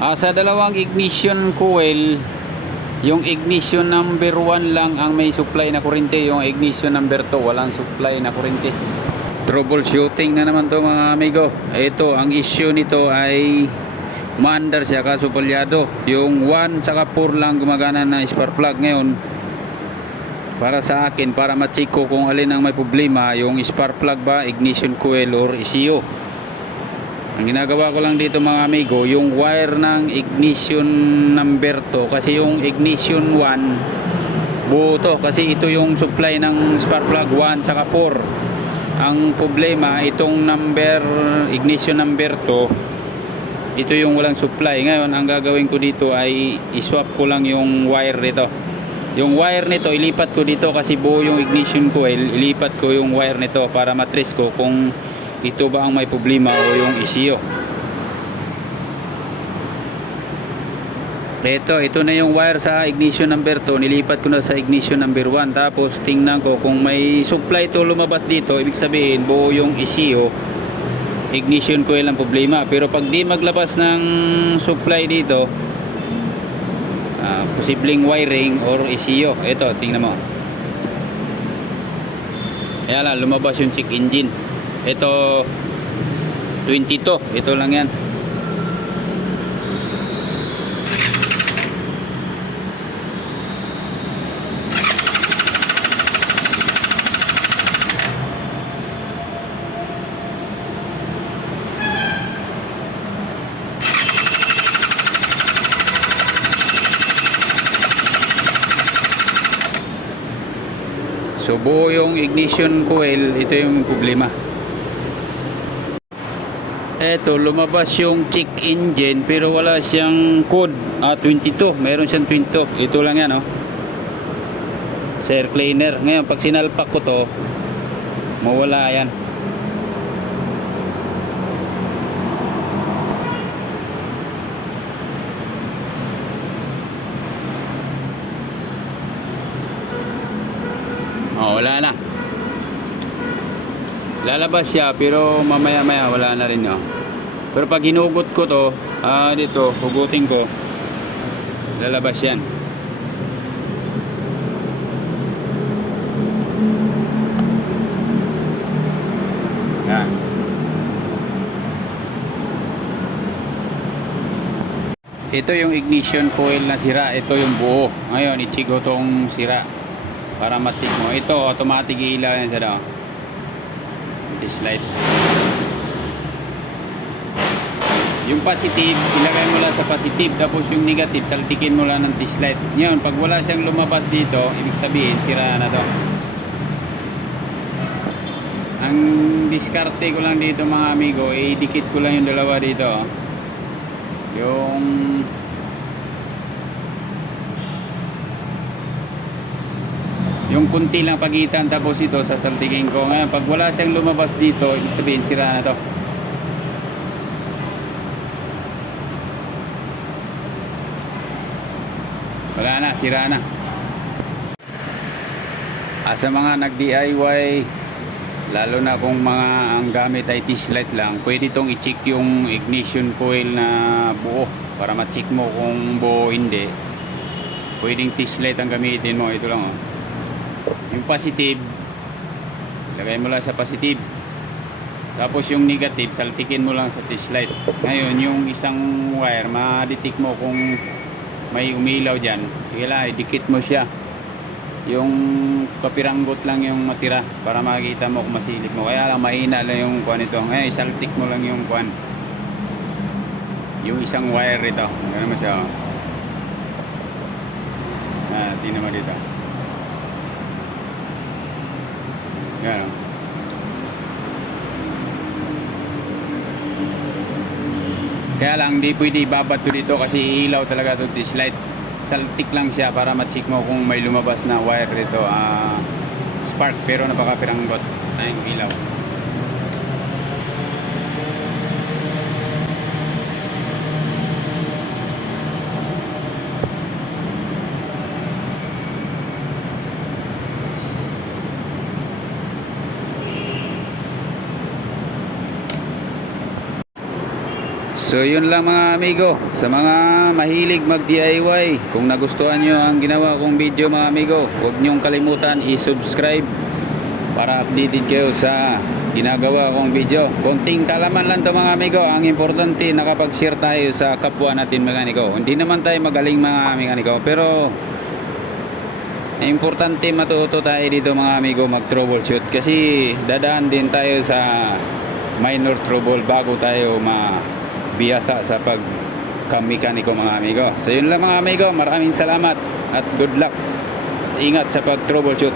Sa dalawang ignition coil, yung ignition number 1 lang ang may supply na kuryente, yung ignition number 2 walang supply na kuryente. Troubleshooting na naman to mga amigo. Ito, ang issue nito ay umaandar siya kaso palyado. Yung 1 saka 4 lang gumagana na spark plug. Ngayon, para sa akin, para ma-check ko kung alin ang may problema, yung spark plug ba, ignition coil or ECU. Ang ginagawa ko lang dito mga amigo, yung wire ng ignition number 2, kasi yung ignition 1 buo to, kasi ito yung supply ng spark plug 1 saka 4. Ang problema, itong ignition number 2, ito yung walang supply. Ngayon, ang gagawin ko dito ay iswap ko lang yung wire nito. Yung wire nito, ilipat ko dito kasi buo yung ignition coil. Ilipat ko yung wire nito para matrace ko kung ito ba ang may problema o yung ECU. Ito na yung wire sa ignition number 2. Nilipat ko na sa ignition number 1. Tapos tingnan ko kung may supply to lumabas dito. Ibig sabihin buo yung ECU, ignition coil ang problema. Pero pag di maglabas ng supply dito, posibleng wiring or ECU. Ito, tingnan mo. Kaya lang, lumabas yung check engine. Ito 22, ito lang yan. So buo yung ignition coil, ito yung problema. Eto, lumabas yung check engine pero wala siyang code. 22, meron siyang 22. Ito lang yan, oh. Sa air cleaner. Ngayon, pag sinalpak ko to, mawala yan. Wala na. Lalabas siya pero mamaya wala na rin, oh. Pero pag hinugot ko to, dito, hugutin ko, lalabas yan. Yan. Ito yung ignition coil na sira. Ito yung buo. Ngayon, i-check ko tong sira para ma-check mo. Ito, automatic ilaw yan sa daw. This light. Yung positive, ilagay mo lang sa positive. Tapos yung negative, saltikin mo lang ng test light. Ngayon, pag wala siyang lumabas dito, ibig sabihin, sira na to. Ang diskarte ko lang dito mga amigo, idikit ko lang yung dalawa dito. Yung kunti lang pagitan, tapos ito sasaltikin ko. Ngayon, pag wala siyang lumabas dito, ibig sabihin sira na to. Wala na, sira na. Sa mga nag-DIY, lalo na kung mga ang gamit ay test light lang, pwede itong i-check yung ignition coil na buo para ma-check mo kung buo hindi. Pwedeng test light ang gamitin mo. Ito lang, oh. Yung positive, lagay mo lang sa positive. Tapos yung negative, saltikin mo lang sa test light. Ngayon, yung isang wire, ma-detect mo kung may umilaw dyan. Kailangan, idikit mo siya. Yung kapiranggot lang yung matira para makita mo kung masilip mo. Kaya lang, mahina lang yung kuwan ito. Ngayon, saltik mo lang yung kuwan. Yung isang wire ito. Ganun mo siya. Tingnan mo dito. Yan. Kaya lang di pwede ibabat to dito kasi ilaw talaga to this light. Saltik lang siya para ma-check mo kung may lumabas na wire dito. Spark pero napakapiranggot na yung ilaw. So yun lang mga amigo, sa mga mahilig mag DIY, kung nagustuhan nyo ang ginawa kong video mga amigo, huwag nyong kalimutan i-subscribe para updated kayo sa ginagawa kong video. Konting kalaman lang to mga amigo, ang importante nakapag-share tayo sa kapwa natin mekaniko. Hindi naman tayo magaling mga mekaniko, pero importante matuto tayo dito mga amigo mag troubleshoot, kasi dadaan din tayo sa minor trouble bago tayo biyasa sa pagkamekaniko mga amigo. So yun lang mga amigo, maraming salamat at good luck. Ingat sa pag troubleshoot.